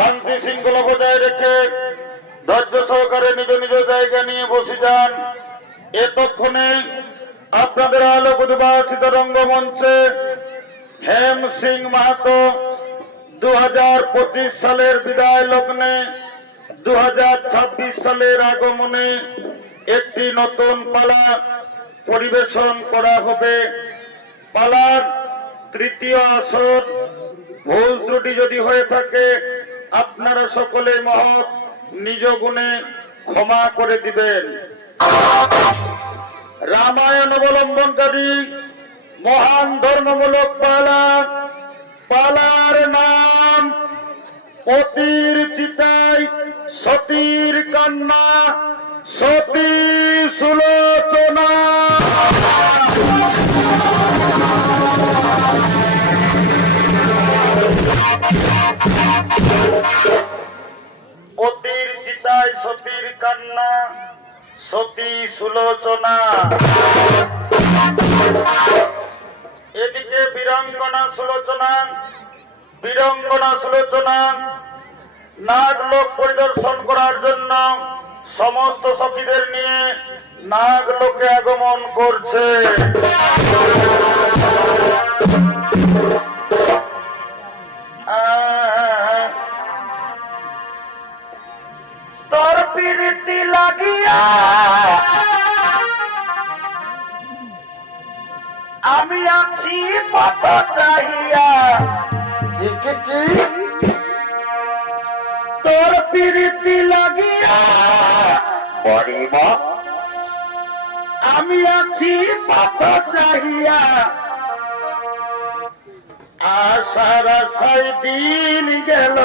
শান্তি শৃঙ্খলা বজায় রেখে ধৈর্য সহকারে নিজ নিজ জায়গা নিয়ে বসে যান। এতক্ষণে আপনাদের আলোক উদ্ভাসিত রঙ্গমঞ্চে হেম সিং মাহাতো 2025 সালের বিদায় লগ্নে 2026 সালের আগমনে একটি নতুন পালা পরিবেশন করা হবে। পালার তৃতীয় আসর। ভুল ত্রুটি যদি হয়ে থাকে আপনারা সকলে মহৎ নিজ গুণে ক্ষমা করে দিবেন। রামায়ণ অবলম্বনকারী মহান ধর্মমূলক পালা। পালার নাম পতির চিতায় সতীর কান্না, সতী সুলোচনা। পতির চিতায় সতীর কান্না, সতী সুলোচনা। এদিকে বীরাঙ্গনা সুলোচনা। বীরাঙ্গনা সুলোচনা নাগলোক পরিদর্শন করার জন্য সমস্ত সখীদের নিয়ে নাগলোকে আগমন করছে। তোর প্রীতি লাগিয়া আমি আছি পথ চাহিয়া। তোর প্রীতি লাগিয়া পড়িব আমি আছি পথ চাহিয়া। আশার আশায় দিন গেল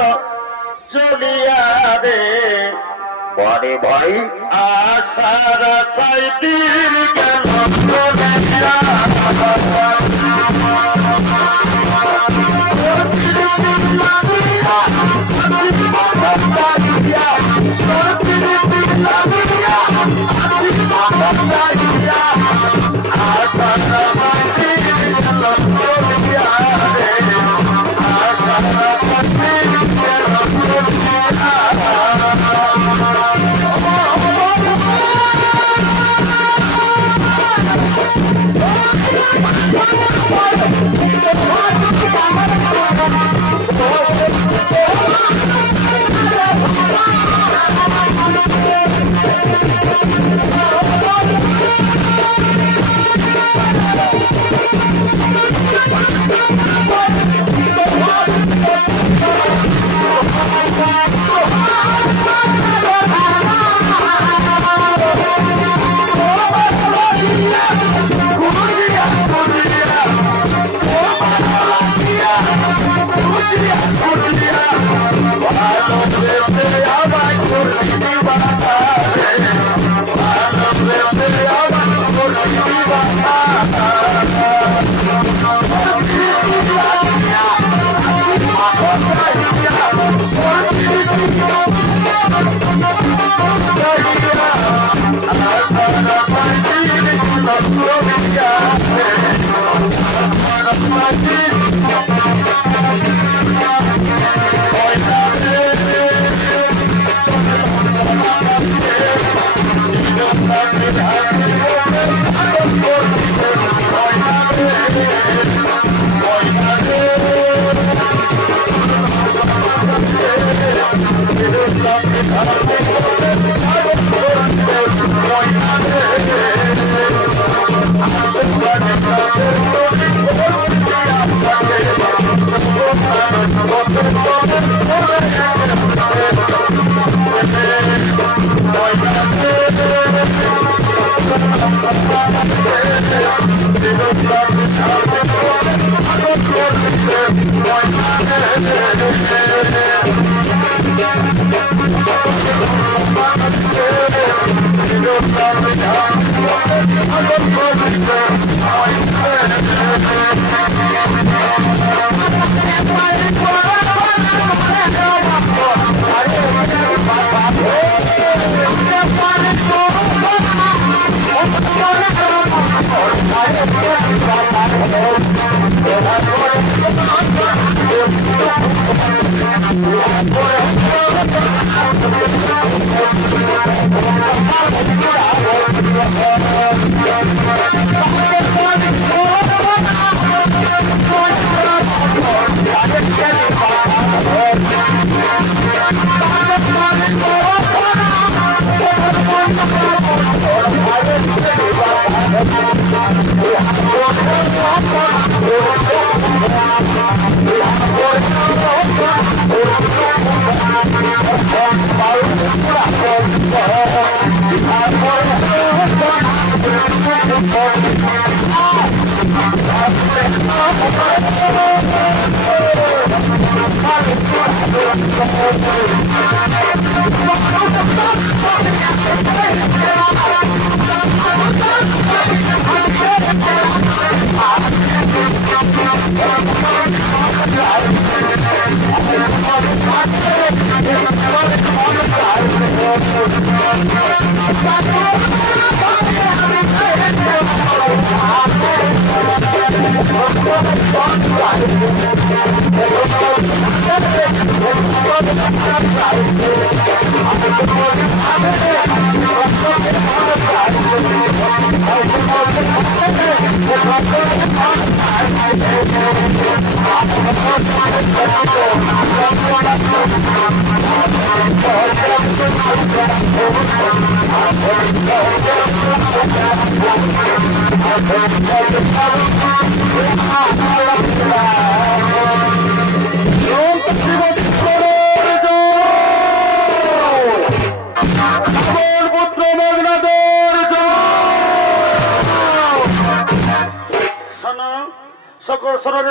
চলিয়া রে পরে ভাই। আশার আশায় দিন গেল চলিয়া।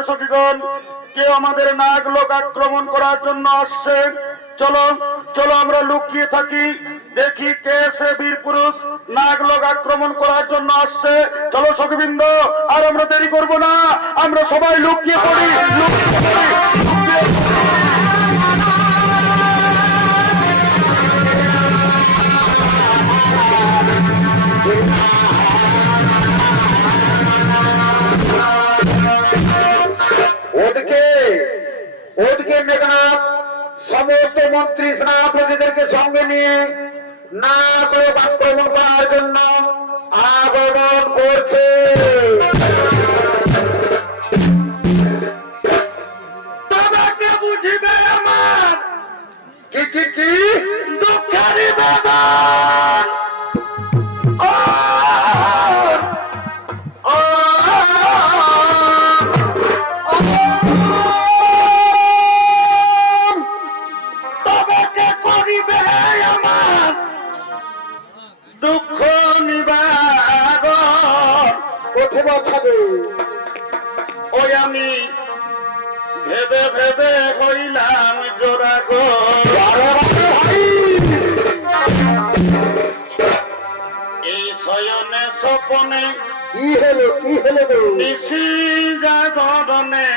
সখীগণ, কেউ আমাদের নাগ লোক আক্রমণ করার জন্য আসছে। চলো চলো আমরা লুকিয়ে থাকি, দেখি কে সে বীর পুরুষ নাগ লোক আক্রমণ করার জন্য আসছে। চলো সখীবৃন্দ, আর আমরা দেরি করব না, আমরা সবাই লুকিয়ে পড়ি। ওদিকে মেঘনাথ সমস্ত মন্ত্রী সেনাপতিদেরকে সঙ্গে নিয়ে নাগ লোক আক্রমণ করার জন্য আগমন করছে। তোমাকে বুঝিবে আমার কি কি কি দুঃখের বেদন। দুঃখ নিবারণ কোঠে বাঁচাবে, ওই আমি ভেবে ভেবে হইলাম জোড়া গো। এই শয়নে স্বপনে কি হলো নিশি জাগরণে,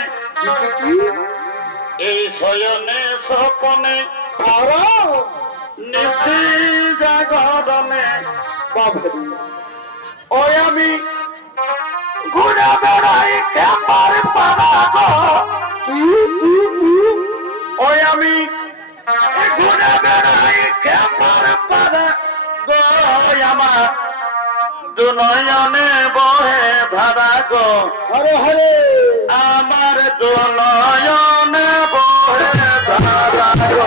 এই শয়নে স্বপনে নিশি জাগরণে ওই আমি ঘুরে বেড়াই ক্যাম্পার পাড়া গো। ওই আমি ঘুরে বেড়াই ক্যাম্পার পাড়া গো। আমার দুনয়নে বহে ধারা গো। হরে হরে আমার দুনয়নে বহে ধারা গো।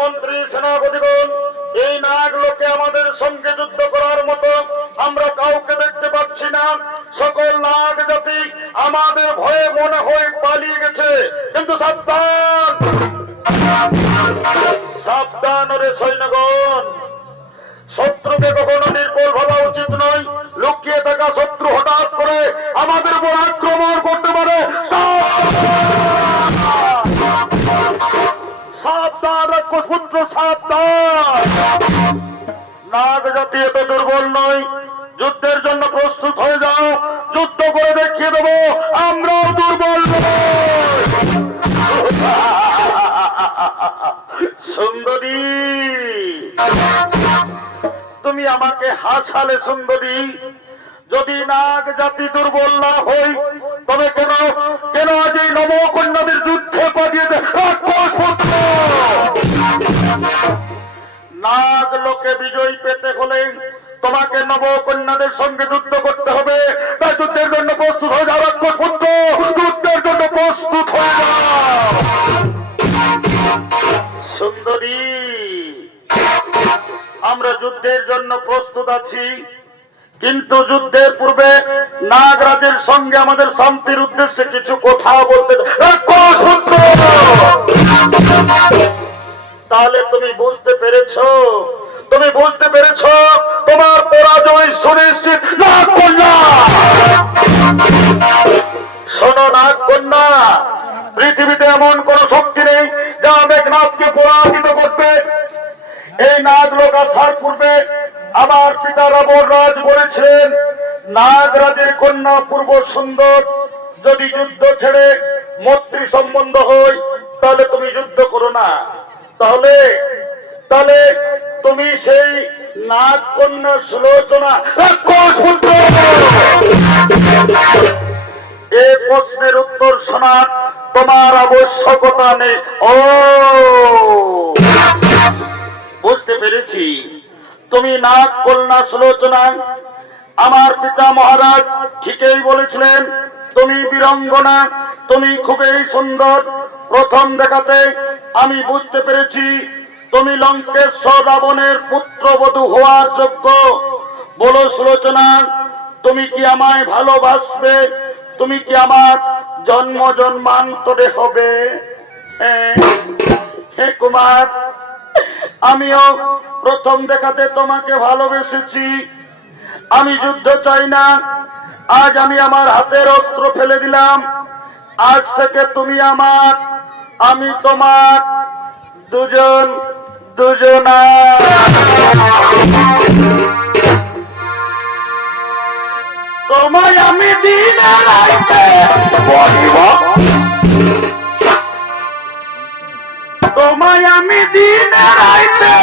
মন্ত্রী সেনাপতিগণ, এই নাগ লোকে আমাদের সঙ্গে যুদ্ধ করার মতো আমরা কাউকে দেখতে পাচ্ছি না। সকল নাগ জাতি আমাদের ভয়ে মনে হয় পালিয়ে গেছে। কিন্তু সাবধান, সাবধান রে সৈন্যগণ, শত্রুকে কখনো নির্বল ভাবা উচিত নয়। লুকিয়ে থাকা শত্রু হঠাৎ করে আমাদের উপর আক্রমণ করতে পারে। সাবধান রাক্ষসপুত্র, সাবধান। নাগ জাতি এত দুর্বল নয়, যুদ্ধের জন্য প্রস্তুত হয়ে যাও। যুদ্ধ করে দেখিয়ে দেবো আমরাও দুর্বল নই। সুন্দরী, তুমি আমাকে হাসালে সুন্দরী। যদি নাগ জাতি দুর্বল না হই তবে কেন কেন আজ এই নবকন্যাদের যুদ্ধে পাঠিয়ে নাগ লোকে বিজয়ী পেতে হলে তোমাকে নবকন্যাদের সঙ্গে যুদ্ধ করতে হবে। তাই যুদ্ধের জন্য প্রস্তুত হয়ে যাও রাক্ষসপুত্র, যুদ্ধের জন্য প্রস্তুত হয়ে আমরা যুদ্ধের জন্য প্রস্তুত আছি, কিন্তু যুদ্ধের পূর্বে নাগরাজের সঙ্গে আমাদের শান্তির উদ্দেশ্যে কিছু কথা বলতে। তাহলে তুমি বুঝতে পেরেছো, তুমি বুঝতে পেরেছো তোমার পরাজয় সুনিশ্চিত। নাগ কন্যা, শোনো নাগ কন্যা, পৃথিবীতে এমন কোন শক্তি নেই যা মেঘনাথকে পরাজিত করবে। এই নাগলোক আসার পূর্বে আমার পিতা রাবণ রাজ বলেছিলেন, নাগরাজের কন্যা পূর্ব সুন্দর, যদি যুদ্ধ ছেড়ে মৈত্রী সম্বন্ধ হয় তাহলে তুমি যুদ্ধ করো না। তাহলে তাহলে তুমি সেই নাগ কন্যা সুলোচনা এই প্রশ্নের উত্তর শোনার তোমার আবশ্যকতা নেই। ও বুঝতে পেরেছি, তুমি নাগ কন্যা সুলোচনা। আমার পিতা মহারাজ ঠিকই বলেছিলেন, তুমি বীরাঙ্গনা, তুমি খুবই সুন্দর। প্রথম দেখাতে আমি বুঝতে পেরেছি তুমি লঙ্কেশ্বর রাবণের পুত্রবধূ হওয়ার যোগ্য। বলো সুলোচনা, তুমি কি আমায় ভালোবাসবে? তুমি কি আমার জন্ম জন্মান্তরে হবে? হে কুমার, আমিও প্রথম দেখাতে তোমাকে ভালোবেসেছি। আমি যুদ্ধ চাই না। আজ আমি আমার হাতের অস্ত্র ফেলে দিলাম। আজ থেকে তুমি আমার, আমি তোমার, দুজন দুজনা। তোমায় আমি দিনে রাইতে বলিব, তোমায় আমি দিনে রাইতে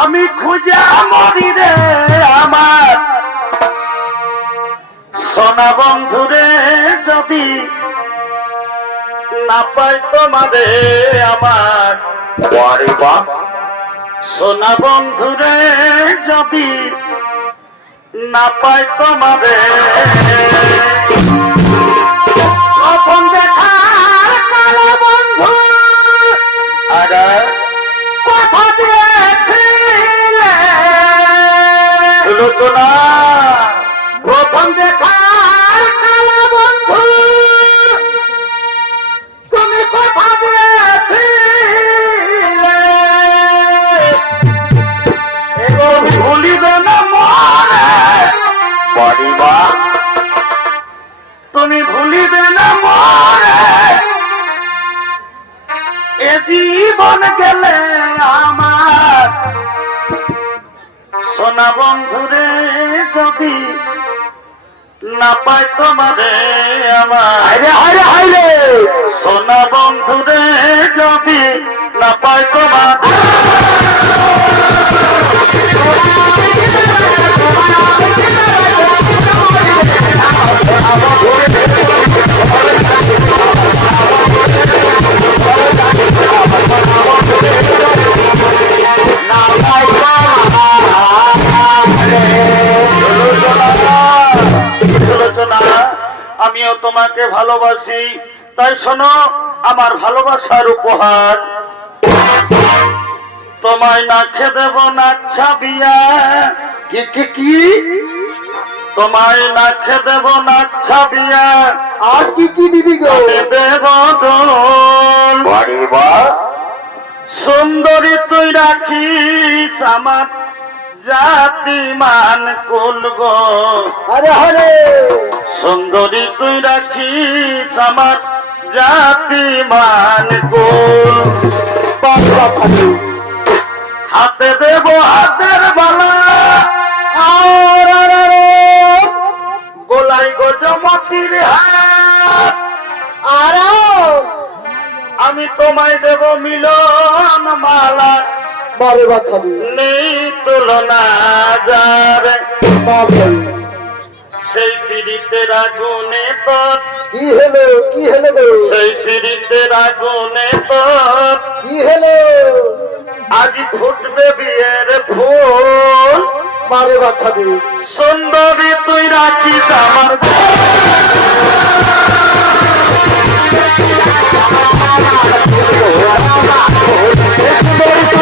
আমি খুঁজে মরি রে আমার সোনা বন্ধুরে। যদি না পাই তোমাদের আমার সোনা বন্ধুরে, যদি না পাই তোমাদের প্রথম দেখার কালো বন্ধু কথা দিয়েছিলে সুলোচনা। প্রথম দেখার কালো বন্ধু তুমি কথা দিয়েছিলে, এবং ভুলিবে না মনে পরিবা, তুমি ভুলিবে না মনে। এ জীবন গেলে আমার সোনা বন্ধুরে, যদি না পাই তোমাদের আমার সোনা বন্ধুরে, যদি না পাই তোমার। আমিও তোমাকে ভালোবাসি, তাই শোনো আমার ভালোবাসার উপহার। তোমায় না খেয়ে দেব না ছাবিয়া। কি কি কি? তোমায় না খেয়ে দেব না ছাবিয়া। আর কি কি দিবি গো? দেব সুন্দরী তুই রাখিস আমার জাতিমান কুল গো। হরে হরে সুন্দরী তুই রাখিস আমার জাতিমান কুল। হাতে দেব হাতের বালা, গোলাই গজমতির হাত। আর আমি তোমায় দেব মিলন মালা, নেই তুলনা যারে। সেই পীড়িতের আগুনে তোর কি হলো, কি হলো গো? সেই পীড়িতের আগুনে তোর কি হলো? আজ ফুটবে বিয়ের ফুল। মারে বাচ্চা দি সুন্দরী তুই রাখিস আমার সুন্দরী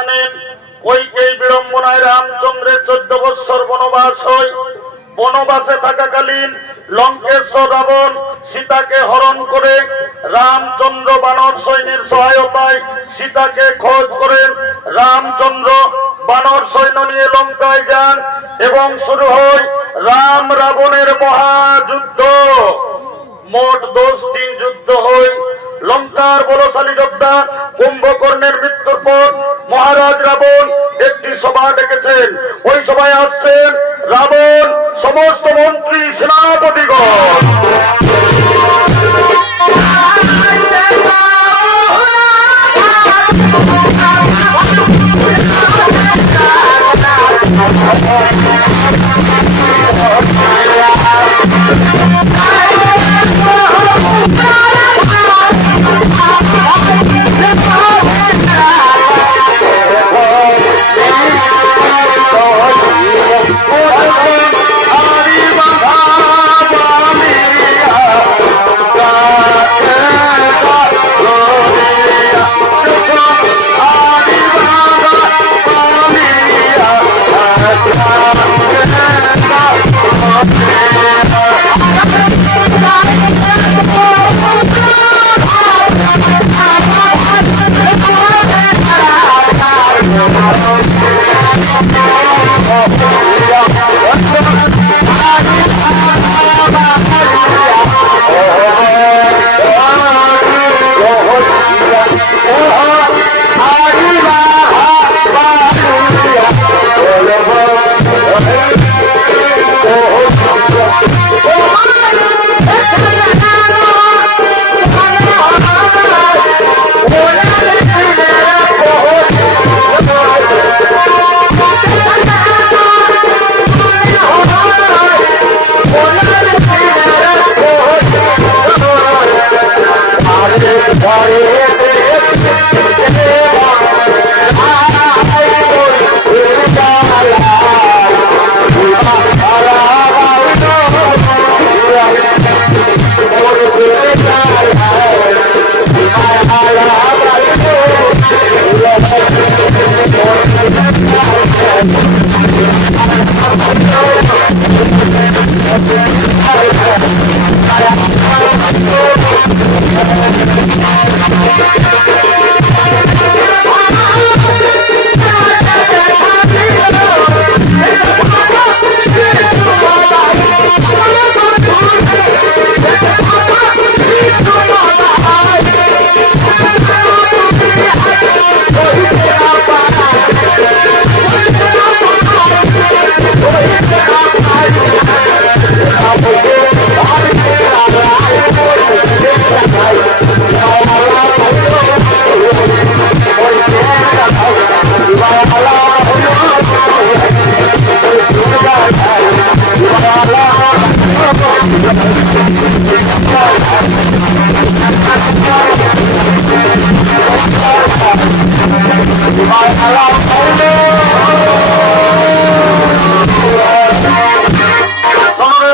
জানেন কইকেই বিড়ম্বনায় রামচন্দ্রের 14 বৎসর বনবাস হয়। বনবাসে থাকাকালীন লঙ্কেশ্বর রাবণ সীতাকে হরণ করে রামচন্দ্র বানর সৈন্যের সহায়তায় সীতাকে খোঁজ করেন। রামচন্দ্র বানর সৈন্য নিয়ে লঙ্কায় যান এবং শুরু হয় রাম রাবণের মহাযুদ্ধ। মোট 10 দিন যুদ্ধ হয়। লঙ্কার বলশালী যোদ্ধা কুম্ভকর্ণের মৃত্যুর পর মহারাজ রাবণ একটি সভা ডেকেছেন। ওই সভায় আসছেন রাবণ, সমস্ত মন্ত্রী, সেনাপতিগণ।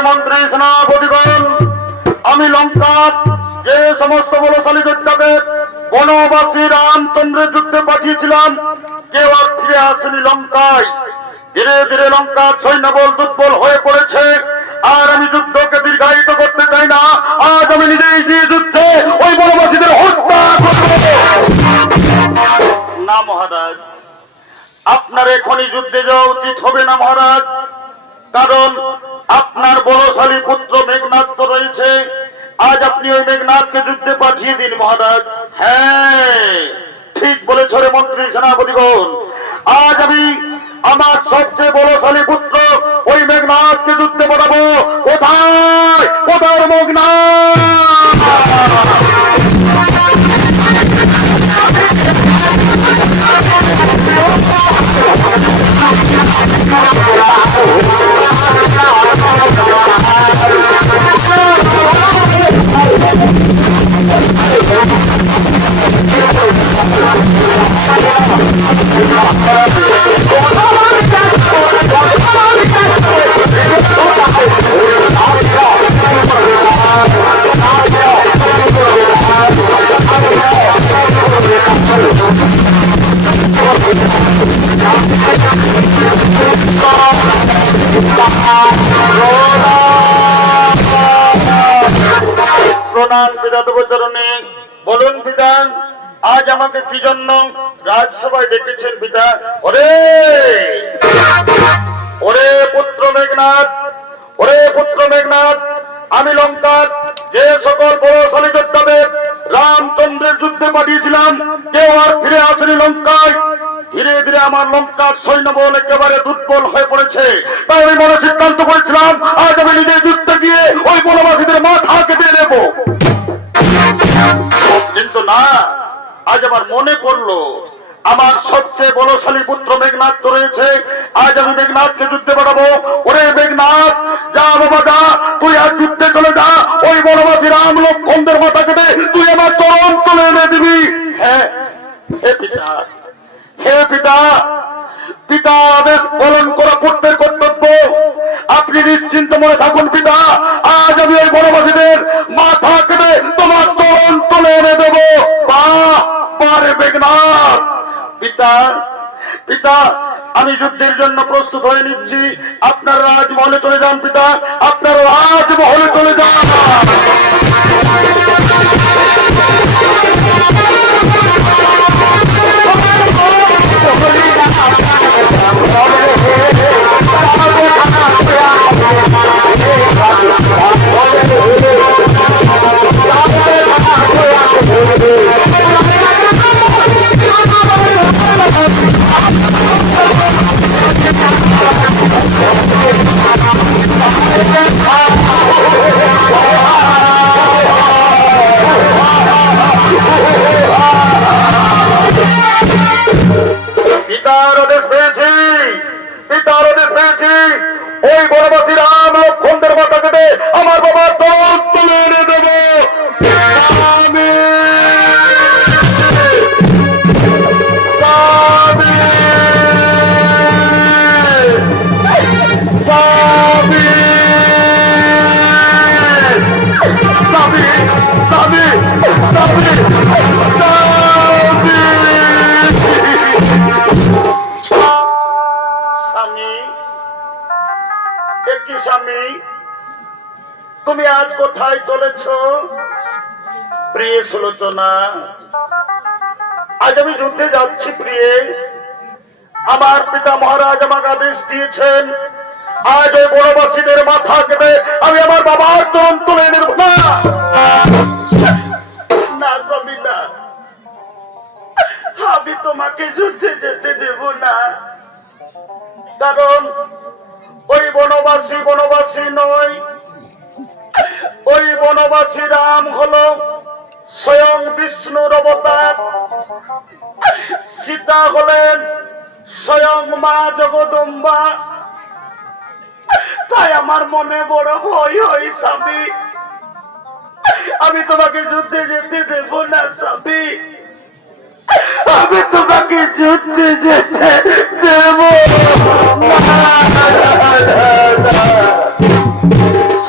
মন্ত্রী, সেনাপতিগণ, আমি লঙ্কার যে সমস্ত বলশালী যোদ্ধাদের বনবাসী রামচন্দ্রের যুদ্ধে পাঠিয়েছিলাম, কেউ আর ফিরে আসেনি লঙ্কায়। ধীরে ধীরে লঙ্কার সৈন্যবল দুর্বল হয়ে পড়েছে। আর আমি যুদ্ধকে দীর্ঘায়িত করতে চাই না। আজ আমি নিজেই গিয়ে যুদ্ধে ওই বনবাসীদের হত্যা করব। না মহারাজ, আপনার এখনই যুদ্ধে যাওয়া উচিত হবে না মহারাজ। কারণ আপনার বলশালী পুত্র মেঘনাদ তো রয়েছে। আজ আপনি ওই মেঘনাদকে যুদ্ধে পাঠিয়ে দিন মহারাজ। হ্যাঁ, ঠিক বলেছ রে মন্ত্রী, সেনাপতিগণ। আজ আমি আমার সবচেয়ে বলশালী পুত্র ওই মেঘনাদকে যুদ্ধে পাঠাবো। কোথায় কোথায় মেঘনাদ? প্রণাম পিতা তব চরণে। বলুন পিতা, আজ আমাকে কি জন্য রাজসভায় ডেকেছেন পিতা? ওরে ওরে পুত্র মেঘনাথ, ওরে পুত্র মেঘনাথ, আমি লঙ্কার যে সকল বলশালী যোদ্ধাদের রামচন্দ্রের যুদ্ধে পাঠিয়েছিলাম, কেউ আর ফিরে আসেনি লঙ্কায়। ধীরে ধীরে আমার লঙ্কার সৈন্যবল একেবারে দুর্বল হয়ে পড়েছে। তাই আমি মনে সিদ্ধান্ত করেছিলাম, আজ আমি নিজে যুদ্ধে গিয়ে ওই বনবাসীদের মাথা কেটে নেব। কিন্তু না, আজ আমার মনে পড়লো আমার সবচেয়ে বলশালী পুত্র মেঘনাথ তো রয়েছে। আজ আমি মেঘনাথকে যুদ্ধে পাঠাবো। ওরে মেঘনাথ, যা বাবা যা, তুই আজ যুদ্ধে চলে যা। ওই বনবাসী রাম লক্ষ্মণদের মাথা কেটে তুই আমার চরণ তুলে এনে দিবি। হ্যাঁ হে পিতা, হে পিতা, পিতা আদেশ পালন করা পুত্রের কর্তব্য। আপনি নিশ্চিন্ত মনে থাকুন পিতা, আজ আমি ওই বনবাসীদের মাথা কেটে তোমার চরণ তুলে এনে দেবো। পারে মেঘনাথ। পিতা, পিতা, আমি যুদ্ধের জন্য প্রস্তুত হয়ে নিচ্ছি। আপনার রাজমহলে চলে যান পিতা, আপনার রাজমহলে চলে যান। পিতার আদেশ পেয়েছি, পিতার আদেশ পেয়েছি। ওই বনবাসী রাম লক্ষ্মণদের মাথা কেটে আমার বাবার চরণ তুলে এনে দেব। স্বামী, তুমি আজ কোথায় চলেছ? প্রিয় সুলোচনা, আজ আমি যুদ্ধে যাচ্ছি প্রিয়ে। আমার পিতা মহারাজ আমাকে আদেশ দিয়েছেন, আজ ওই বনবাসীদের মাথা কেটে আমি আমার বাবার চরণ তুলে নেব। না না স্বামী, না, আমি তোমাকে যুদ্ধে যেতে দেব না। কারণ ওই বনবাসী বনবাসী নয়, ওই বনবাসী রাম হলো স্বয়ং বিষ্ণুর অবতার, সীতা হলেন স্বয়ং মা জগদম্বা। তাই আমার মনে বড় ভয় হয় স্বামী, আমি তোমাকে যুদ্ধে যেতে দেব না স্বামী, আমি তোমাকে যুদ্ধে যেতে দেব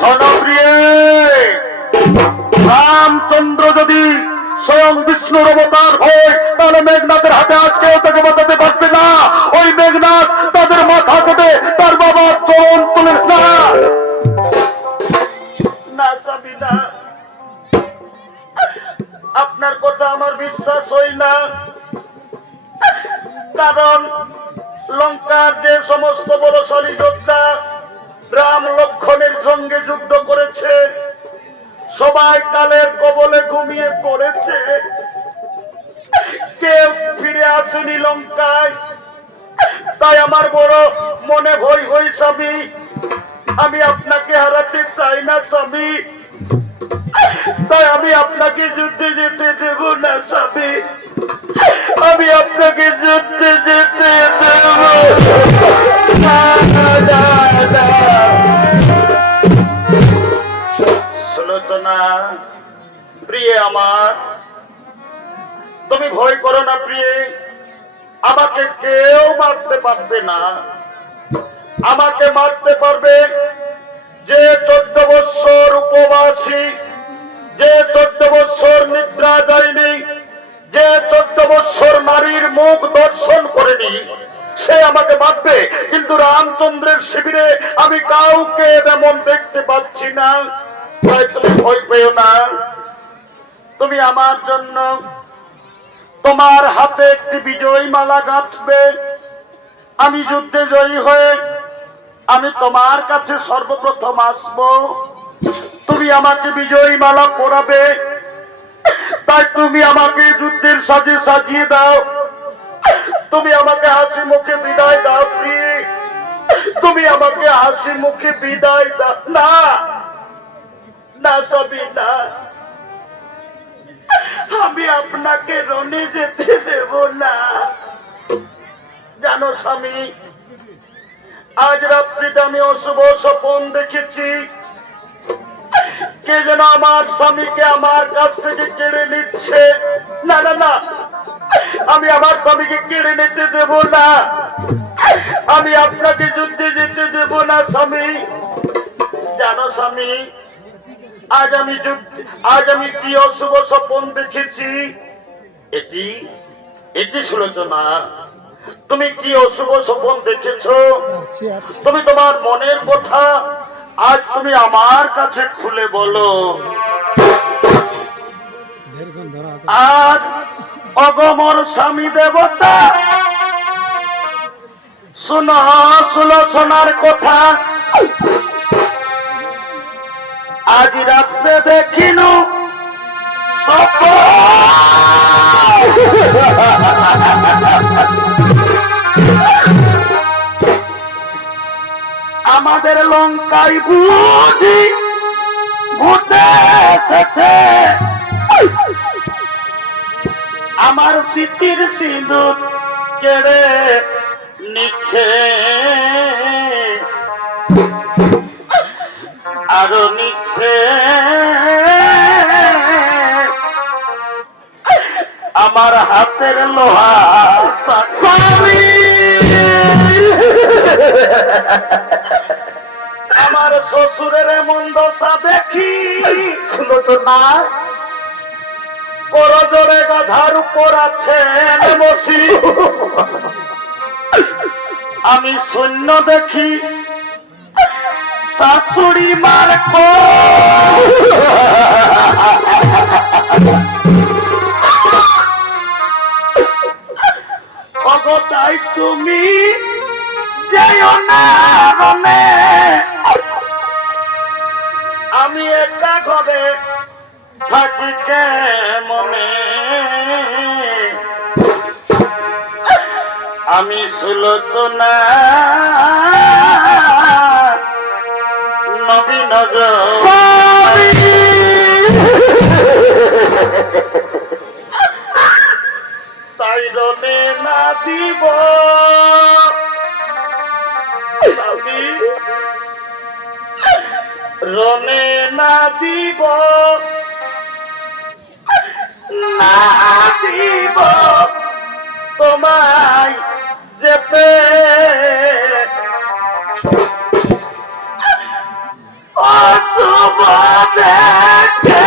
সনপ্রিয়ে। রামচন্দ্র যদি স্বয়ং বিষ্ণুর অবতার হয়, তাহলে মেঘনাথের হাতে আজ কেউ তাকে বাঁচাতে পারবে না। ওই মেঘনাথ তাদের মাথা কেটে তার বাবার চরণ তুলে না স্বামী, না, আপনার কথা আমার বিশ্বাস হয় না। কারণ লঙ্কার যে সমস্ত বলশালী যোদ্ধা রাম লক্ষ্মণের সঙ্গে যুদ্ধ করেছে, সবাই কালের কবলে ঘুমিয়ে পড়েছে, কেউ ফিরে আসেনি লঙ্কায়। তাই আমার বড় মনে ভয় হয় স্বামী, আমি আপনাকে হারাতে চাই না স্বামী, তাই আমি আপনাকে যুদ্ধে যেতে দেব না স্বামী, আমি আপনাকে যুদ্ধে যেতে দেব না। সুলোচনা প্রিয়ে আমার, তুমি ভয় করো না প্রিয়ে, আমাকে কেউ মারতে পারবে না। আমাকে মারতে পারবে যে 14 বৎসর উপবাসী, যে 14 বৎসর নিদ্রা যায়নি, যে 14 বৎসর নারীর মুখ দর্শন করেনি, সে আমাকে মারবে। কিন্তু রামচন্দ্রের শিবিরে আমি কাউকে তোমাকে তেমন দেখতে পাচ্ছি না, তাই তুমি ভয় পেও না। তুমি আমার জন্য তোমার হাতে একটি বিজয়ী মালা গাঁথবে। আমি যুদ্ধে জয়ী হয়ে আমি তোমার কাছে সর্বপ্রথম আসব। তুমি আমাকে বিজয়ী মালা পরাবে, তাই তুমি আমাকে যুদ্ধের সাজে সাজিয়ে দাও। তুমি আমাকে হাসি মুখে বিদায় দাও প্রিয়, তুমি আমাকে হাসি মুখে বিদায় দাও। না না স্বামী, না, আমি আপনাকে রণে যেতে দেব না। জানো স্বামী, আজ রাত্রিতে আমি অশুভ স্বপ্ন দেখেছি। কে যেন আমার স্বামীকে আমার কাছ থেকে কেড়ে নিচ্ছে। না না না, আমি আমার স্বামীকে কেড়ে নিতে দেব না। আমি আপনাকে যুদ্ধে যেতে দেব না স্বামী। জানো স্বামী, আজ আমি কি অশুভ স্বপ্ন দেখেছি। এটি সুলোচনা, তুমি কি অশুভ স্বপ্ন দেখেছ? তুমি তোমার মনের কথা আজ তুমি আমার কাছে খুলে বলো। আজ অগমর স্বামী দেবতা, শোনো সুলোচনার কথা। আজ রাত্রে দেখিল আমাদের লঙ্কায় বুঝি ঘুরতে এসেছে। আমার স্মৃতির সিঁদুর কেড়ে নিচ্ছে, আরো নিচ্ছে আমার হাতের লোহা। আমার শ্বশুরের এমন দশা দেখি সুলোচনা, করজোড়ে গাধার উপর আছে বসি। আমি শূন্য দেখি শাশুড়ি মার তাই তুমি যেও না মনে, আমি একা ঘরে থাকি মনে। আমি সুলোচনা নবীন তাই রনে না দিব, রনে না দিব, না দিব তোমায় যেতে। অশুভ দেখে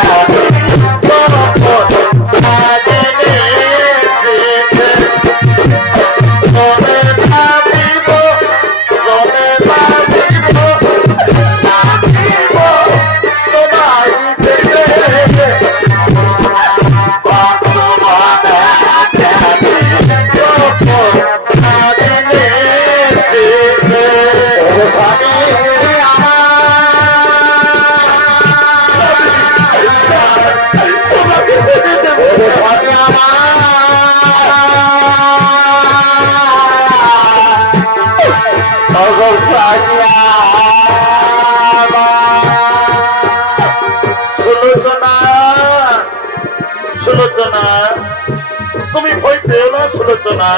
তুমি ভয় পেও না সুলোচনা।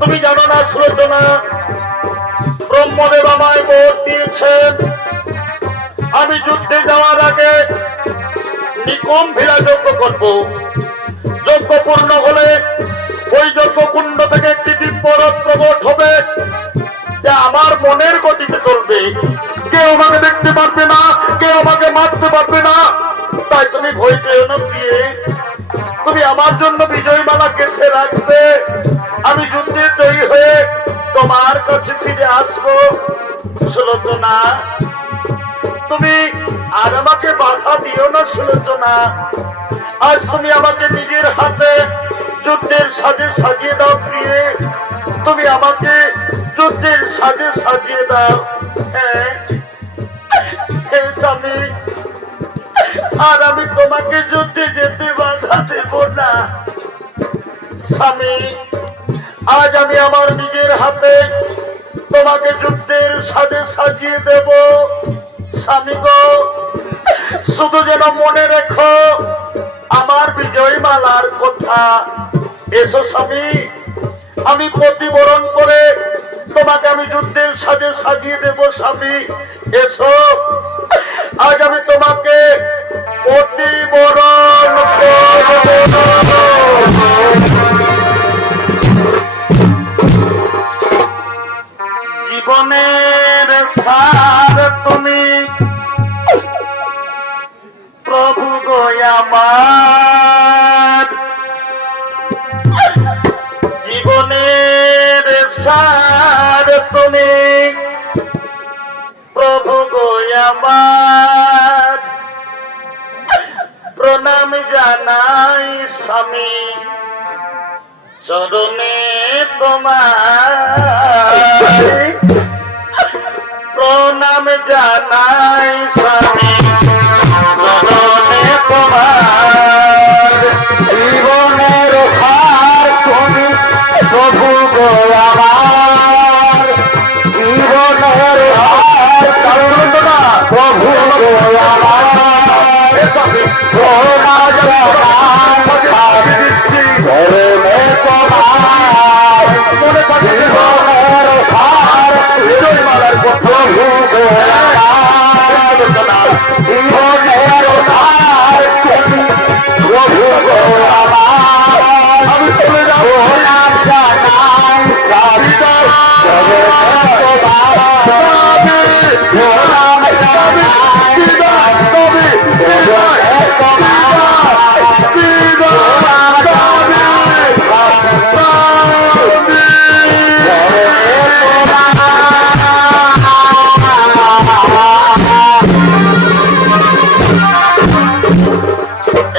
তুমি জানো না সুলোচনা, ব্রহ্মদেব আমায় বর দিয়েছেন আমি যুদ্ধে যাওয়ার আগে নিকুম্ভিলা যজ্ঞ করব। যজ্ঞ পূর্ণ হলে ওই যজ্ঞ কুণ্ড থেকে একটি দিব্য রথ প্রকট হবে, যা আমার মনের গতিতে চলবে। কেউ আমাকে দেখতে পারবে না, কেউ আমাকে মারতে পারবে না। তাই তুমি ভয় পেও না প্রিয়ে। তুমি আমার জন্য বিজয় মালা গেঁথে রাখবে, আমি যুদ্ধে জয়ী হয়ে তোমার কাছে ফিরে আসবো। সুলোচনা, তুমি আর আমাকে বাধা দিও না সুলোচনা। আজ তুমি আমাকে নিজের হাতে যুদ্ধের সাজে সাজিয়ে দাও প্রিয়ে, তুমি আমাকে যুদ্ধের সাজে সাজিয়ে দাও। হ্যাঁ স্বামী, আর আমি তোমাকে যুদ্ধে যেতে বাধা দেব না। স্বামী, আজ আমি আমার নিজের হাতে তোমাকে যুদ্ধের সাজে সাজিয়ে দেব। স্বামী গো, শুধু যেন মনে রেখো আমার বিজয় মালার কথা। এসো স্বামী, আমি প্রতিবরণ করে তোমাকে আমি যুদ্ধের সাজে সাজিয়ে দেব। স্বামী এসো, আজ আমি তোমাকে প্রতিবরণ করব। জীবনের সার তুমি প্রভু গো আমার, জীবনের সার তুমি প্রভু গো আমার। প্রণাম জানাই স্বামী চরণে তোমার, প্রণাম জানাই স্বামী চরণে তোমার। জীবনের সার তুমি প্রভু গো আমার, জীবনের সার প্রভু গো আমার। প্রণাম জানাই চরণে তোমার, জীবনের সার প্রভু গো আমার, জীবনের সার প্রভু গো আমার। আমি চলে যাব নাম জানাই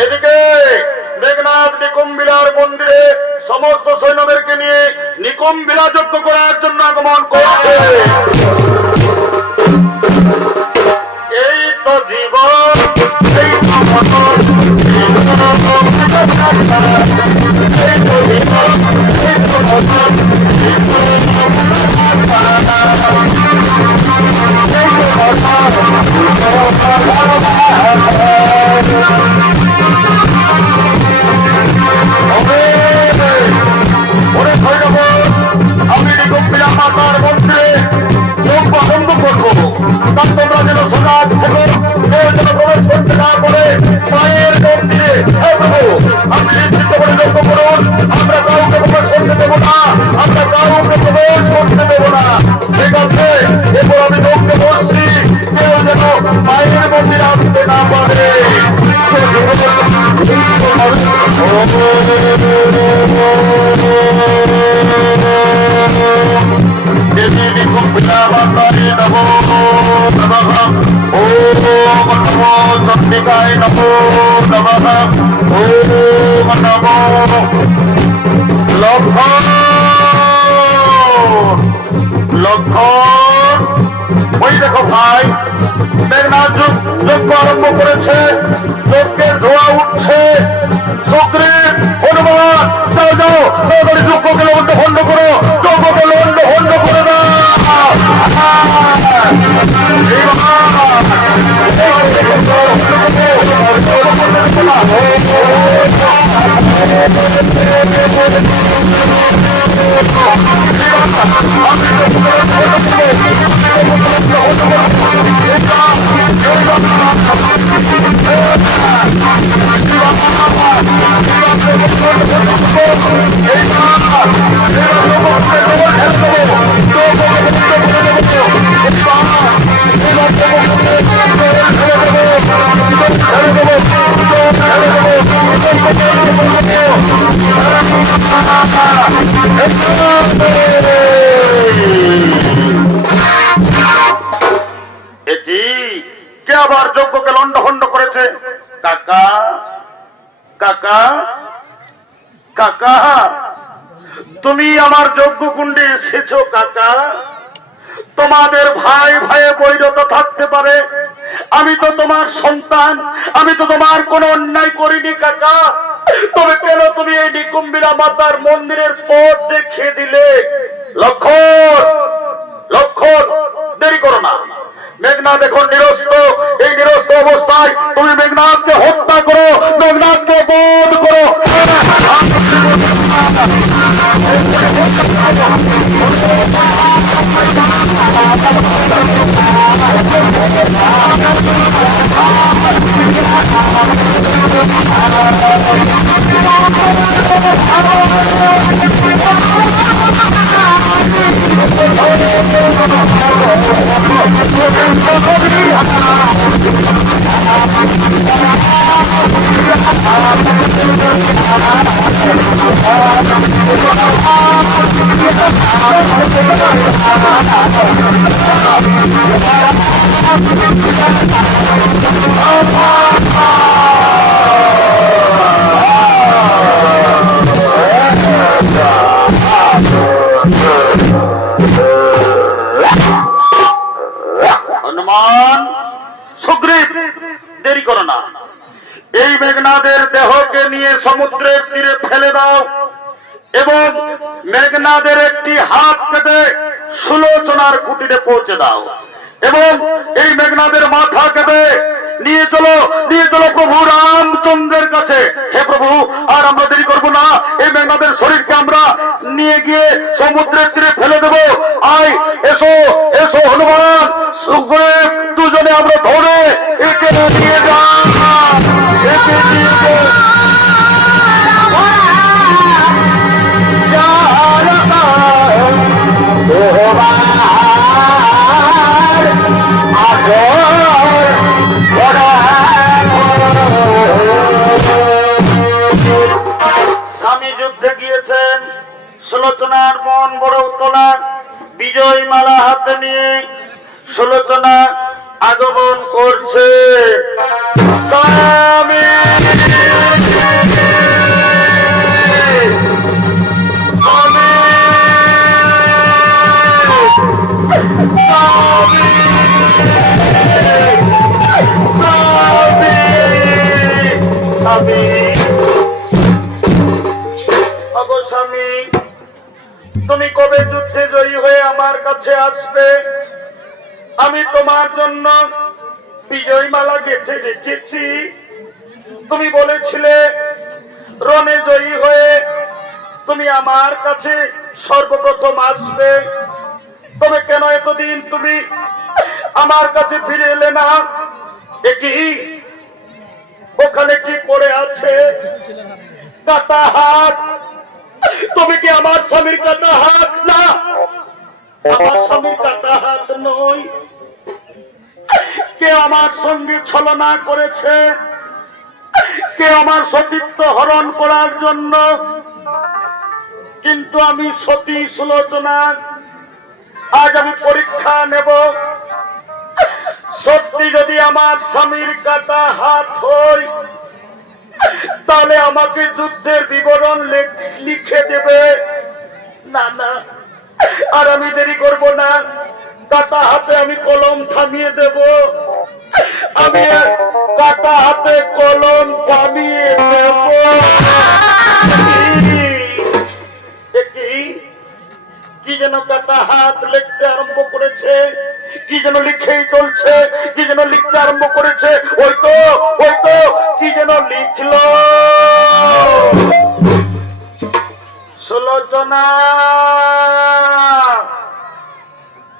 এদিকে মেঘনাথ নিকুম্বিলার মন্দিরে সমস্ত সৈন্যদেরকে নিয়ে নিকুম্বিলা যজ্ঞ করার জন্য আগমন করছে। এই তো জীবন, এই তো মরণ, এই তো জীবন, এই তো মরণ, এই তো আমি নিকুম্বিলা মাতার মন্দিরে যজ্ঞ আরম্ভ করবো। তার তোমরা যেন সজাগ থেকো, কেউ যেন প্রবেশ করতে না পারে মায়ের মন্দিরে। আপনি নিশ্চিত করে যজ্ঞ করুন, আমরা কাউকে প্রবেশ করতে দেবো না, আমরা কাউকে প্রবেশ করতে দেবো না। ঠিক আছে, এরপর আমি যজ্ঞ বলছি, কেউ যেন মায়ের মন্দিরে আসতে না পারে। দেবী নিকুম্বিলা মাতায়ে নমো নমঃ। ওম নমো চন্ডিকায় নমো নমঃ। ওম নমো লক্ষণ লক্ষণ। ওই দেখো ভাই, মেঘনাথ যজ্ঞ আরম্ভ করেছে, যজ্ঞের ধোঁয়া উঠছে। সুগ্রীব, হনুমান, যাও যাও তাড়াতাড়ি যজ্ঞকে লন্ড ভণ্ড করো, যজ্ঞকে লন্ড ভণ্ড করে দাও। Thank you. কে আবার যজ্ঞকে লন্ডভন্ড করেছে? কাকা কাকা কাকা, তুমি আমার যজ্ঞ কুণ্ডে এসেছো কাকা। তোমাদের ভাই ভাইয়ে বৈরত থাকতে পারে, আমি তো তোমার সন্তান, আমি তো তোমার কোনো অন্যায় করিনি কাকা। তবে কেন তুমি এই নিকুম্বিরা মাতার মন্দিরের পথ দেখিয়ে দিলে? লক্ষণ লক্ষণ, দেরি করো না। মেঘনাথ এখন নিরস্ত, এই নিরস্ত অবস্থায় তুমি মেঘনাথকে হত্যা করো, মেঘনাথকে বধ করো। হনুমান, সুগ্রীব, দেরি করো না। এই মেঘনাদের দেহকে নিয়ে সমুদ্রের তীরে ফেলে দাও এবং মেঘনাদের একটি হাত কেটে সুলোচনার কুটিরে পৌঁছে দাও এবং এই মেঘনাদের মাথা কেটে নিয়ে চলো প্রভু রামচন্দ্রের কাছে। হে প্রভু, আর আমরা দেরি করবো না, এই মেঘনাদের শরীরকে আমরা নিয়ে গিয়ে সমুদ্রের তীরে ফেলে দেবো। আয়, এসো এসো হনুমান, সুগ্রীব, দুজনে আমরা ধরে একে নিয়ে যা, একে নিয়ে স্বামী যুদ্ধে গিয়েছেন, সুলোচনার মন বড় উত্তলা। বিজয় মালা হাতে নিয়ে সুলোচনা আগমন করছে। স্বামী স্বামী, তুমি কবে যুদ্ধে জয়ী হয়ে আমার কাছে আসবে? আমি তোমার জন্য বিজয় মালা গেঁথে রেখেছি। তুমি বলেছিলে রণে জয়ী হয়ে তুমি আমার কাছে সর্বপ্রথম আসবে। তবে কেন এতদিন তুমি আমার কাছে ফিরে এলে না? একই ওখানে কি পড়ে আছে? কাটা হাত। তুমি কি আমার স্বামীর কাটা হাত? না, আমার স্বামীর কাটা হাত নই। কে আমার সঙ্গে ছলনা করেছে, কে আমার সতীত্ব হরণ করার জন্য। কিন্তু আমি সতী সুলোচনা, আজ আমি পরীক্ষা নেব। সত্যি যদি আমার স্বামীর কাটা হাত হয়, তাহলে আমাকে যুদ্ধের বিবরণ লিখে দেবে। না না, আর আমি দেরি করব না। কাটা হাতে আমি কলম থামিয়ে দেব। আমি কাটা হাতে কলম থামিয়ে দেব। কি যেন কাটা হাত লিখতে আরম্ভ করেছে, কি যেন লিখেই চলছে, কি যেন লিখতে আরম্ভ করেছে। ওই তো কি যেন লিখল। সুলোচনা,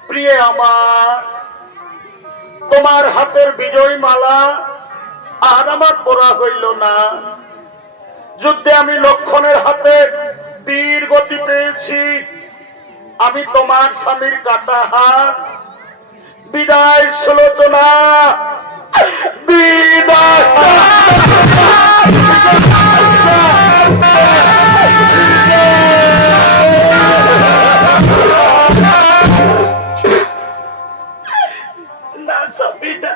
প্রিয় আমার, তোমার হাতের বিজয় মালা আর আমার পরা হইল না। যুদ্ধে আমি লক্ষণের হাতে বীর গতি পেয়েছি। আমি তোমার স্বামীর কাটা হাত। বিদায় সুলোচনা, বিদায়। না স্বামী না,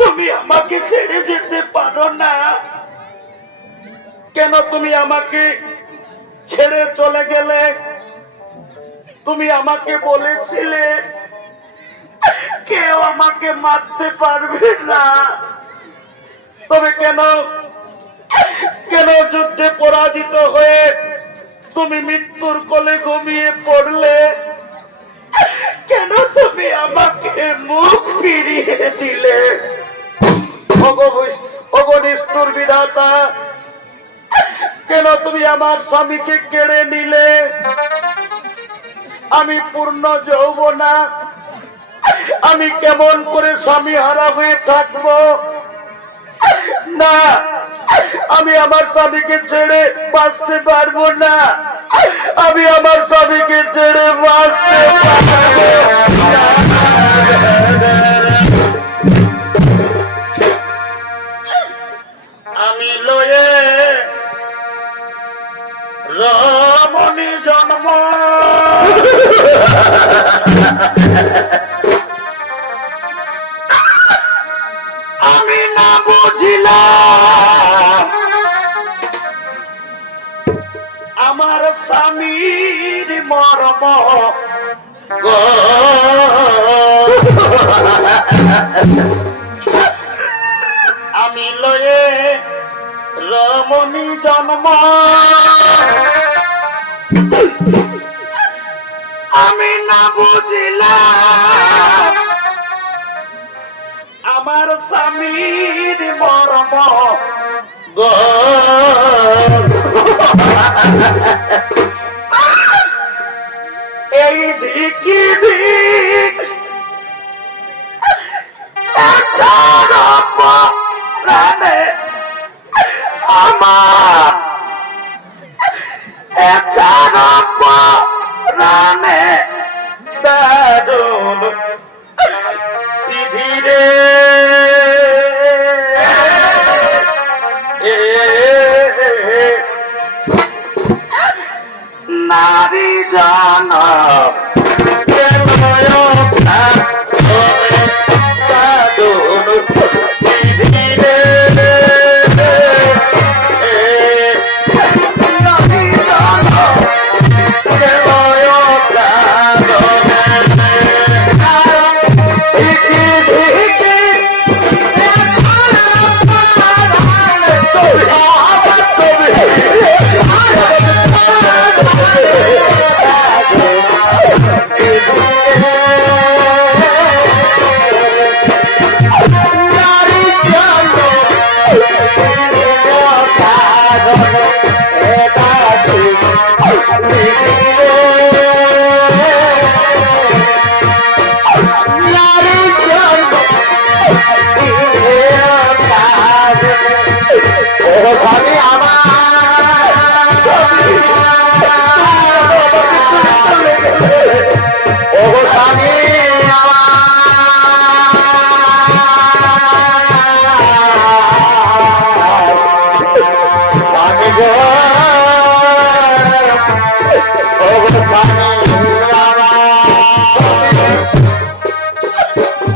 তুমি আমাকে ছেড়ে যেতে পারো না কেন? তুমি আমাকে ছেড়ে চলে গেলে, তুমি আমাকে বলেছিলে কেউ আমাকে মারতে পারবে না, তবে কেন কেন যুদ্ধে পরাজিত হয়ে তুমি মৃত্যুর কোলে ঘুমিয়ে পড়লে? কেন তুমি আমাকে মুখ ফিরিয়ে দিলে? নিষ্ঠুর বিধাতা, কেন তুমি আমার স্বামীকে কেড়ে নিলে? আমি পূর্ণ যৌবনা, আমি কেমন করে স্বামী হারা হয়ে থাকবো? না, আমি আমার স্বামীকে ছেড়ে বাঁচতে পারবো না, আমি আমার স্বামীকে ছেড়ে বাঁচতে পারবো না। আমি লয়ে রমণী জন্ম, আমি না বুঝিলাম আমার স্বামীর মর্ম গো। আমি লয়ে রমণী জন্ম, আমি না বুঝিলাম আমার স্বামীর মর্ম গো। এই দিকি দিক প্রাণে আমার প্রাণে দারুণ ধীরে নারী জানা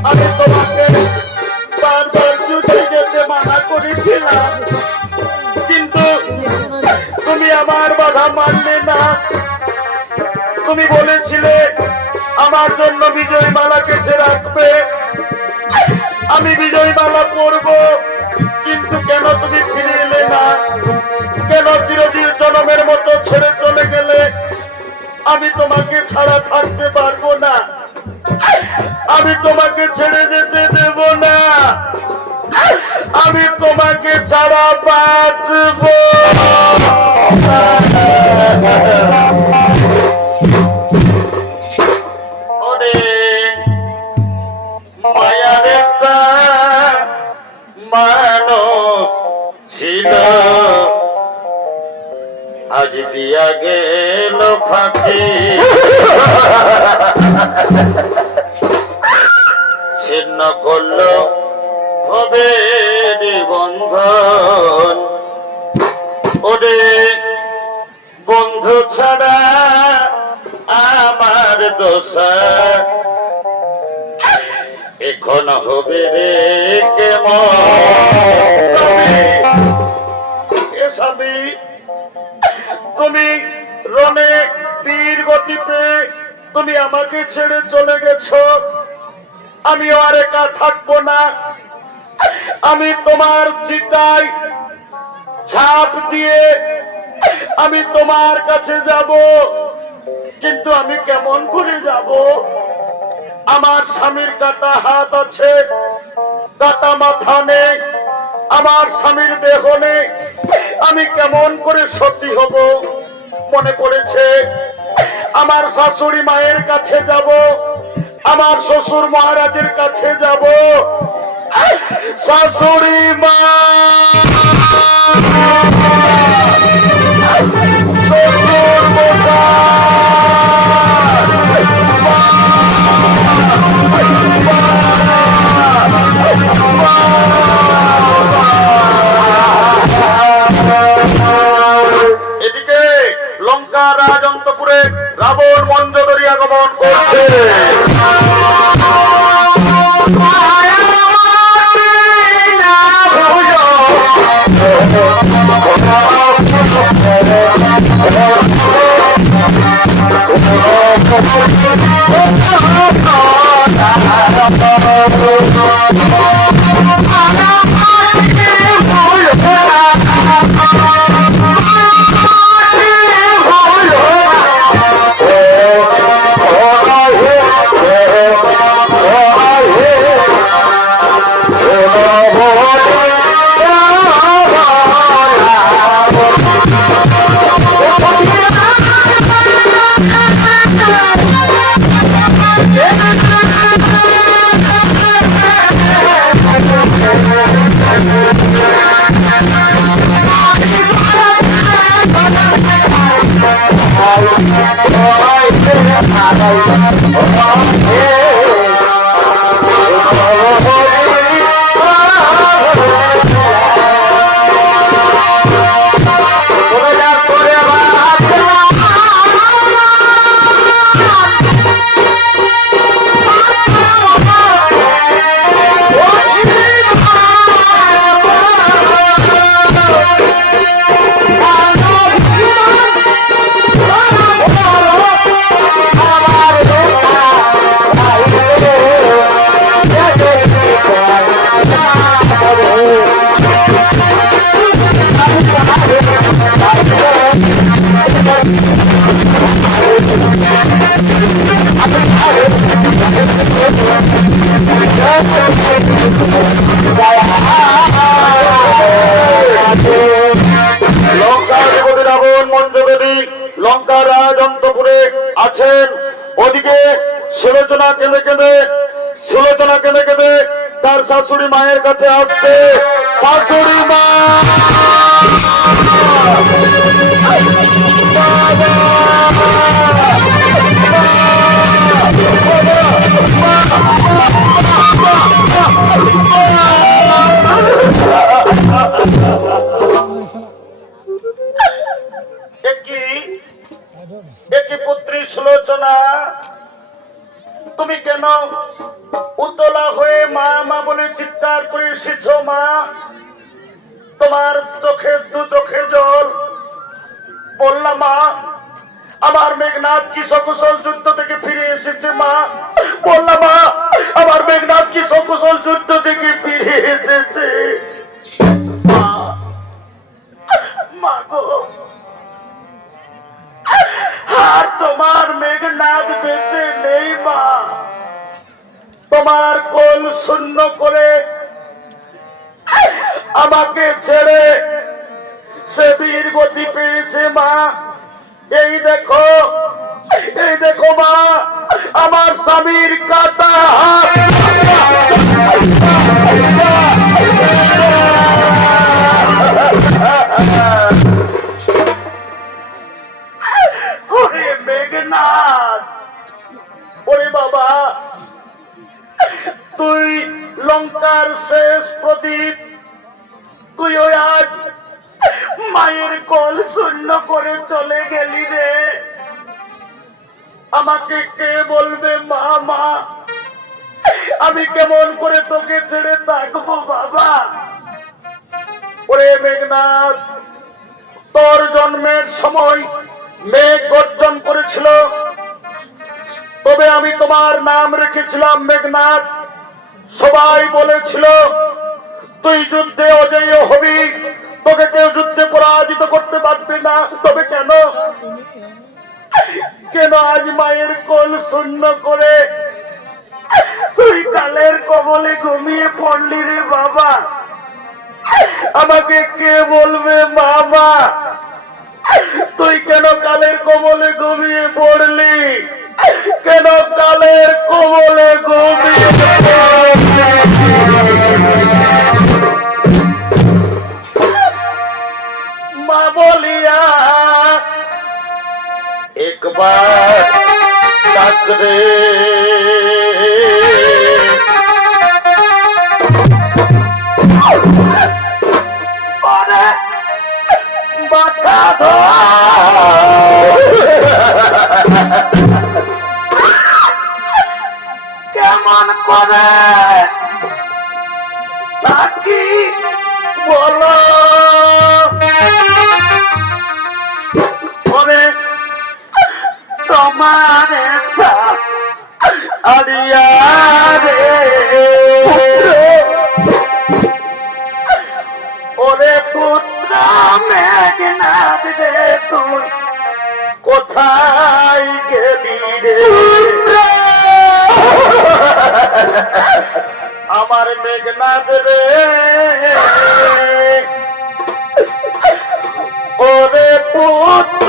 আমি তোমাকে বারবার যুদ্ধে যেতে মানা করেছিলাম, কিন্তু তুমি আমার বাধা মানলে না। তুমি বলেছিলে আমার জন্য বিজয় মালা কেটে রাখবে, আমি বিজয় মালা পরব, কিন্তু কেন তুমি ফিরে এলে না? কেন চিরদিন জনমের মতো ছেড়ে চলে গেলে? আমি তোমাকে ছাড়া থাকতে পারবো না, আমি তোমাকে ছেড়ে যেতে দেব না, আমি তোমাকে ছাড়া বাঁচব মায়ার একটা মানুষ ছিল, আজ দিয়া গেল ফাঁকি, ছিন্ন করলো ভবের বন্ধন। ওরে বন্ধু ছাড়া আমার দোষা, এখন হবে রে কেমন স্বামী, তুমি রণে তীর গতিতে তুমি আমাকে ছেড়ে চলে গেছো, আমি আর একা থাকবো না। আমি তোমার চিতায় ছাপ দিয়ে আমি তোমার কাছে যাব, কিন্তু আমি কেমন করে যাব? আমার স্বামীর কাটা হাত আছে, কাটা মাথা নেই, আমার স্বামীর দেহ নেই, আমি কেমন করে সতী হব? মনে পড়েছে আমার শাশুড়ি মায়ের কাছে যাব, আমার শ্বশুর মহারাজের কাছে যাব। শাশুড়ি মা, শ্বশুর এদিকে লঙ্কা রাজন্তপুরে রাবণ মঞ্জদরি আগমন করছে। লঙ্কা রাজন্তপুরে আছেন। ওদিকে সুলোচনা কেঁদে কেঁদে তার শাশুড়ি মায়ের কাছে আসছে। শাশুড়ি মা, একই পুত্রী সুলোচনা, তুমি কেন উতলা হয়ে মা মা বলে চিৎকার করে এসেছ? মা, তোমার চোখে দু চোখে জল। বললাম মা, আমার মেঘনাথ কি সকুশল যুদ্ধ থেকে ফিরে এসেছে। মা, বললাম মা, আমার মেঘনাথ কি সকুশল যুদ্ধ থেকে ফিরে এসেছে। মা গো, আর তোমার মেঘনাথ বেঁচে নেই। মা, তোমার কোল শূন্য করে আমাকে ছেড়ে সে বীর গতি পেয়েছে। মা, এই দেখো মা, আমার স্বামীর কাটা হাত। ওরে মেঘনাথ, ওরে বাবা, তুই লঙ্কার শেষ প্রদীপ, তুই ওই আজ মায়ের কোল শূন্য করে চলে গেলি রে। আমাকে কে বলবে মা? মা, আমি কেমন করে তোকে ছেড়ে থাকবো বাবা? ওরে মেঘনাথ, তোর জন্মের সময় মেঘ গর্জন করেছিল, তবে আমি তোমার নাম রেখেছিলাম মেঘনাথ। সবাই বলেছিল তুই যুদ্ধে অজেয় হবি, তোকে কেউ যুদ্ধে পরাজিত করতে পারবে না। তবে কেন কেন আজ মায়ের কোল শূন্য করে তুই কালের কবলে ঘুমিয়ে পড়লি রে বাবা? আমাকে কে বলবে মামা, তুই কেন কালের কবলে ঘুমিয়ে পড়লি? কেন কালের কবলে ঘুমিয়ে মা বলিয়া একবার ডাক রে, বাধা কেমন করে থাকি বলো? তোমার আরিয়া রে, ওরে পুত্র মেঘনাথ রে, তুই কোথায় গেলি রে? আমার মেঘনাথ রে, ওরে পুত্র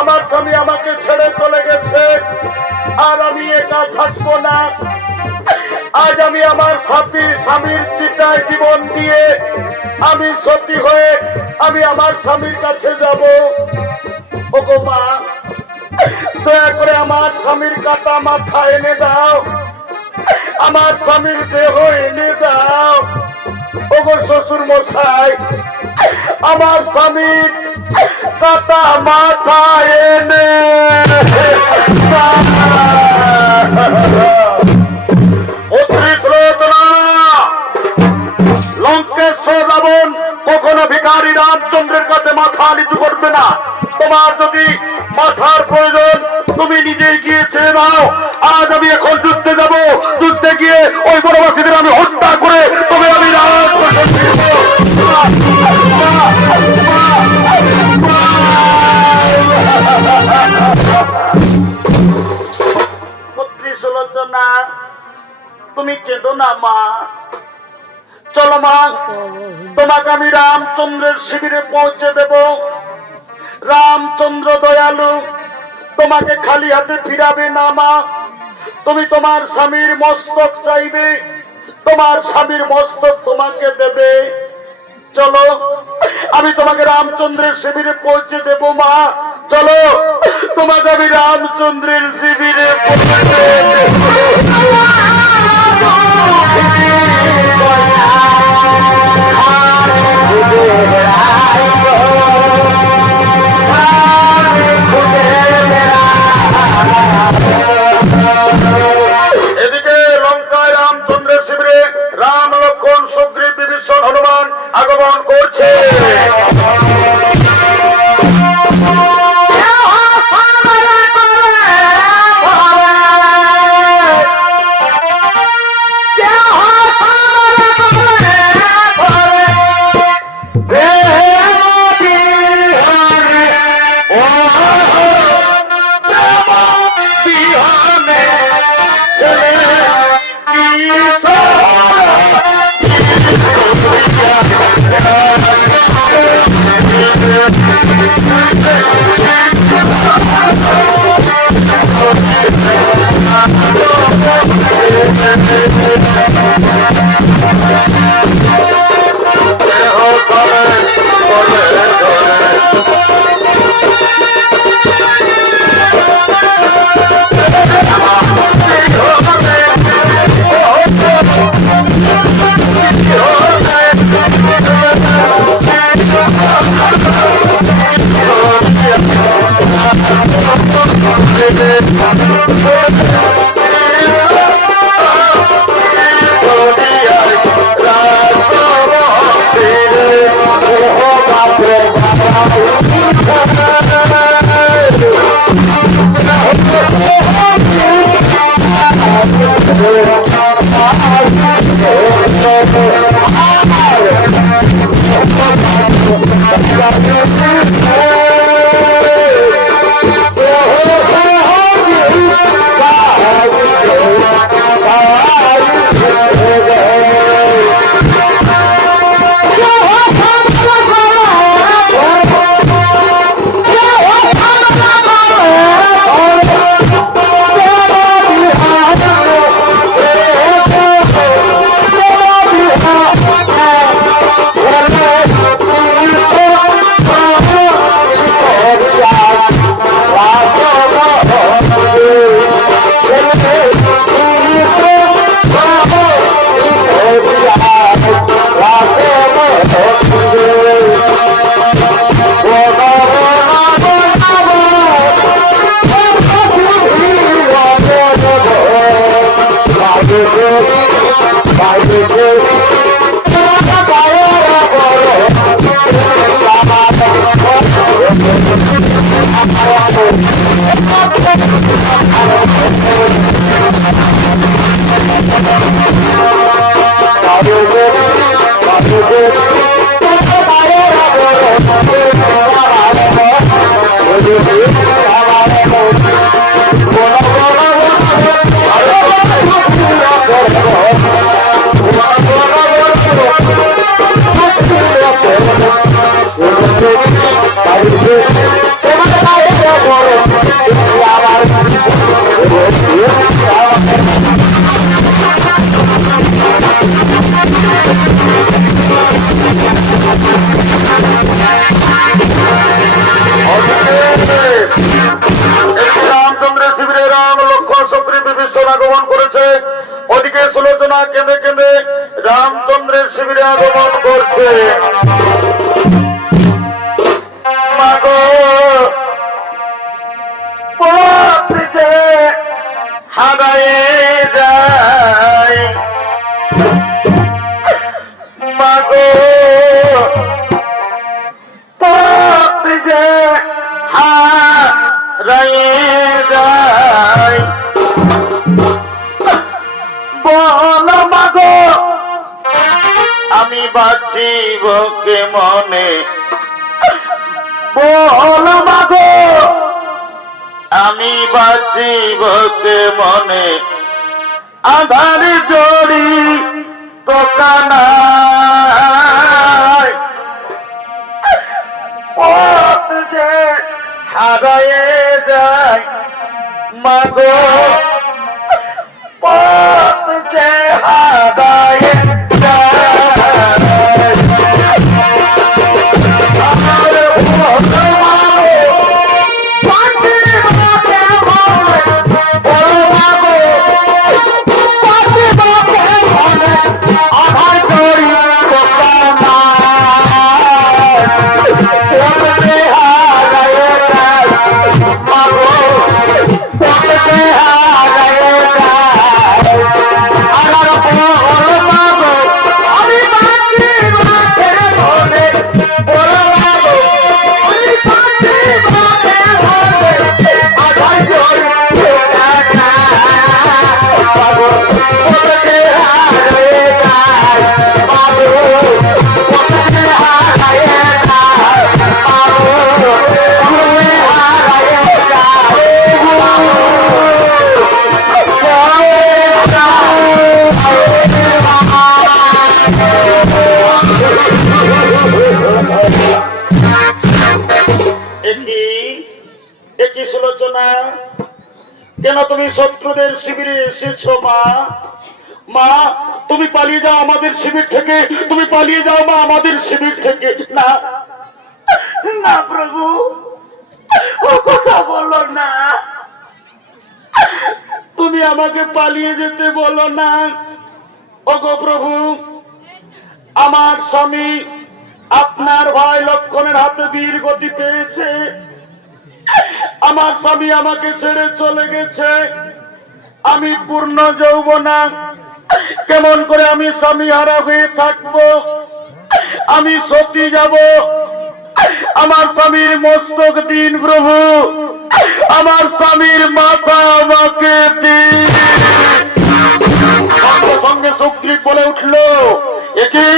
আমার স্বামী আমাকে ছেড়ে চলে গেছে, আর আমি একা থাকবো না। আজ আমি আমার স্বামীর চিতায় জীবন দিয়ে আমি সতী হয়ে আমি আমার স্বামীর কাছে যাব। ওগো মা, দয়া করে আমার স্বামীর কাটা মাথা এনে দাও, আমার স্বামীর দেহ এনে দাও। ওগো শ্বশুর মশাই, আমার স্বামীর কাটা মাথা এনে লঙ্কেশ্বর রাবণ কখনো ভিখারি রামচন্দ্রের কাছে মাথা নিচু করবে না। তোমার যদি মাথার প্রয়োজন তুমি নিজেই গিয়ে ছেড়ে দাও। আজ আমি এখন যুদ্ধে যাব, যুদ্ধে গিয়ে ওই বনবাসীদের আমি হত্যা করে তবে আমি সুলোচনা, তুমি কেঁদো না মা। চলো মা, তোমাকে আমি রামচন্দ্রের শিবিরে পৌঁছে দেব। রামচন্দ্র দয়ালু তোমাকে খালি হাতে ফিরাবে না মা। তুমি তোমার স্বামীর মস্তক চাইবে, তোমার স্বামীর মস্তক তোমাকে দেবে। চলো, আমি তোমাকে রামচন্দ্রের শিবিরে পৌঁছে দেব মা। চলো, তোমাকে আমি রামচন্দ্রের শিবিরে পৌঁছে দেব। এদিকে লঙ্কায় রামচন্দ্রের শিবিরে রাম, লক্ষ্মণ, সুগ্রীব, বিভীষণ, হনুমান আগমন করছে। রামচন্দ্রের শিবিরে রাম লক্ষ্মণ সুগ্রীব বিভীষণ আগমন করেছে। ওদিকে সুলোচনা কেঁদে কেঁদে রামচন্দ্রের শিবিরে আগমন করছে। মাগো পথ যে হারায়ে যায়, মাগো পথ যে হারায়ে যায়, বল মাগো আমি বাঁচিব কে মনে, বল মাগো আমি বাঁচিব কে মনে, আধার জড়ি দোকানায় পথ যে হারায়ে যায়, মাগো পথ যে হারায়ে কেন তুমি শত্রুদের শিবিরে এসেছো মা? মা তুমি পালিয়ে যাও আমাদের শিবির থেকে, তুমি পালিয়ে যাও মা আমাদের শিবির থেকে। না না প্রভু, ও কথা বলো না, তুমি আমাকে পালিয়ে যেতে বলো না। ওগো প্রভু, আমার স্বামী আপনার ভাই লক্ষণের হাতে বীর গতি পেয়েছে, আমার স্বামী আমাকে ছেড়ে চলে গেছে, আমি পূর্ণ যৌবনা, কেমন করে আমি স্বামী হারা হয়ে থাকবো? আমি সতী যাব, আমার স্বামীর মস্তক দিন প্রভু, আমার স্বামীর মাথা আমাকে দিন। সঙ্গে সঙ্গে সুগ্রীব বলে উঠল, একই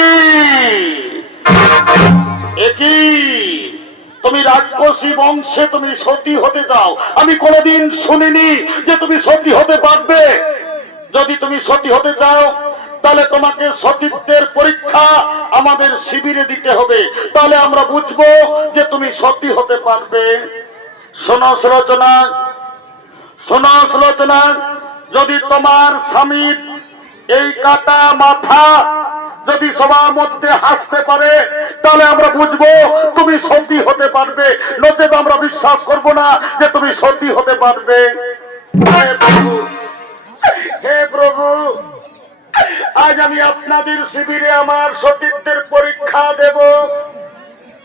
তুমি রাক্ষসী বংশে তুমি সতী হতে চাও? আমি কোনোদিন শুনিনি যে তুমি সতী হতে পারবে। যদি তুমি সতী হতে চাও তাহলে তোমাকে সতীত্বের পরীক্ষা আমাদের শিবিরে দিতে হবে, তাহলে আমরা বুঝবো যে তুমি সতী হতে পারবে। শোনো সুলোচনা, শোনো সুলোচনা, যদি তোমার স্বামীর এই কাটা মাথা যদি সবার মধ্যে হাসতে পারে তাহলে আমরা বুঝবো তুমি সতী হতে পারবে, নচেত আমরা বিশ্বাস করব না যে তুমি সতী হতে পারবে। হে প্রভু, আজ আমি আপনাদের শিবিরে আমার সতীত্বের পরীক্ষা দেব।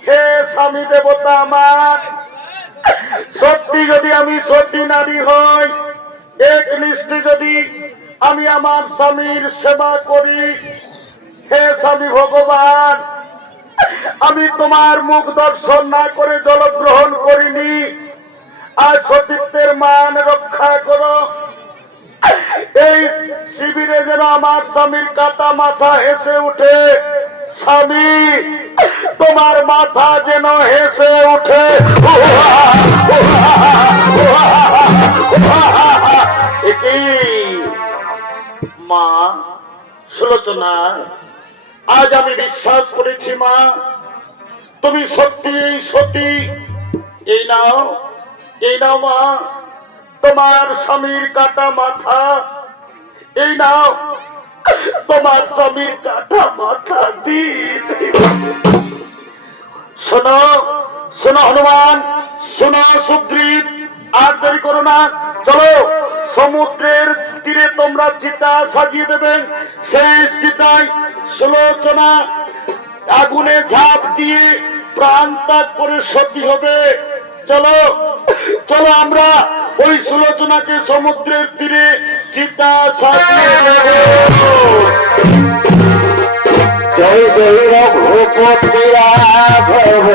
হে স্বামী দেবতা আমার, সত্যি যদি আমি সতী নারী হই, এক নিষ্ঠে যদি আমি আমার স্বামীর সেবা করি, হে স্বামী ভগবান, আমি তোমার মুখ দর্শন না করে জলগ্রহণ করিনি, আর সতীত্বের মান রক্ষা করো। এই শিবিরে যেন আমার স্বামীর কাটা মাথা হেসে উঠে। স্বামী, তোমার মাথা যেন হেসে উঠে। মা সুলোচনা, আজ আমি বিশ্বাস করেছি মা, তুমি সত্যি সতী। এই নাও, এই নাও মা তোমার স্বামীর কাটা মাথা, এই নাও তোমার স্বামীর কাটা মাথা দিন। শোনো শোনো হনুমান, শোনো সুগ্রীব, আর দেরি করো না, চলো সমুদ্রের তীরে তোমরা চিতা সাজিয়ে দেবেন। সেই চিতায় সুলোচনা আগুনে ঝাঁপ দিয়ে প্রাণ ত্যাগ করে সতী হবে। চলো চলো আমরা ওই সুলোচনাকে সমুদ্রের তীরে চিতা সাজিয়ে দেব। জয় জয় রঘুপতি রাঘব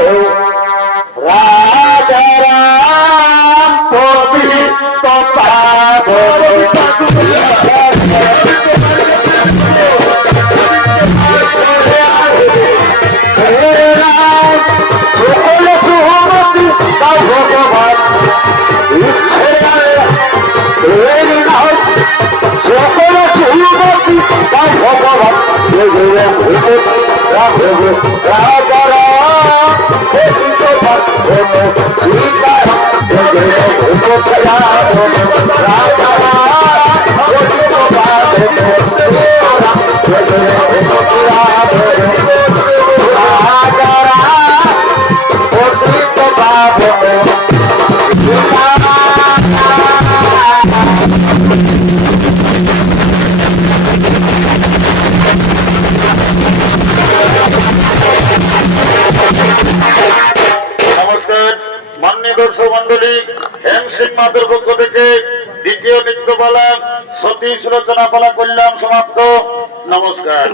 রাজা রাম পবিত্র পাদ। দর্শক মন্ডলী, হেম সিং মাতের পক্ষ থেকে দ্বিতীয় নৃত্যপালা সতী সুলোচনা পালা করলাম সমাপ্ত। নমস্কার।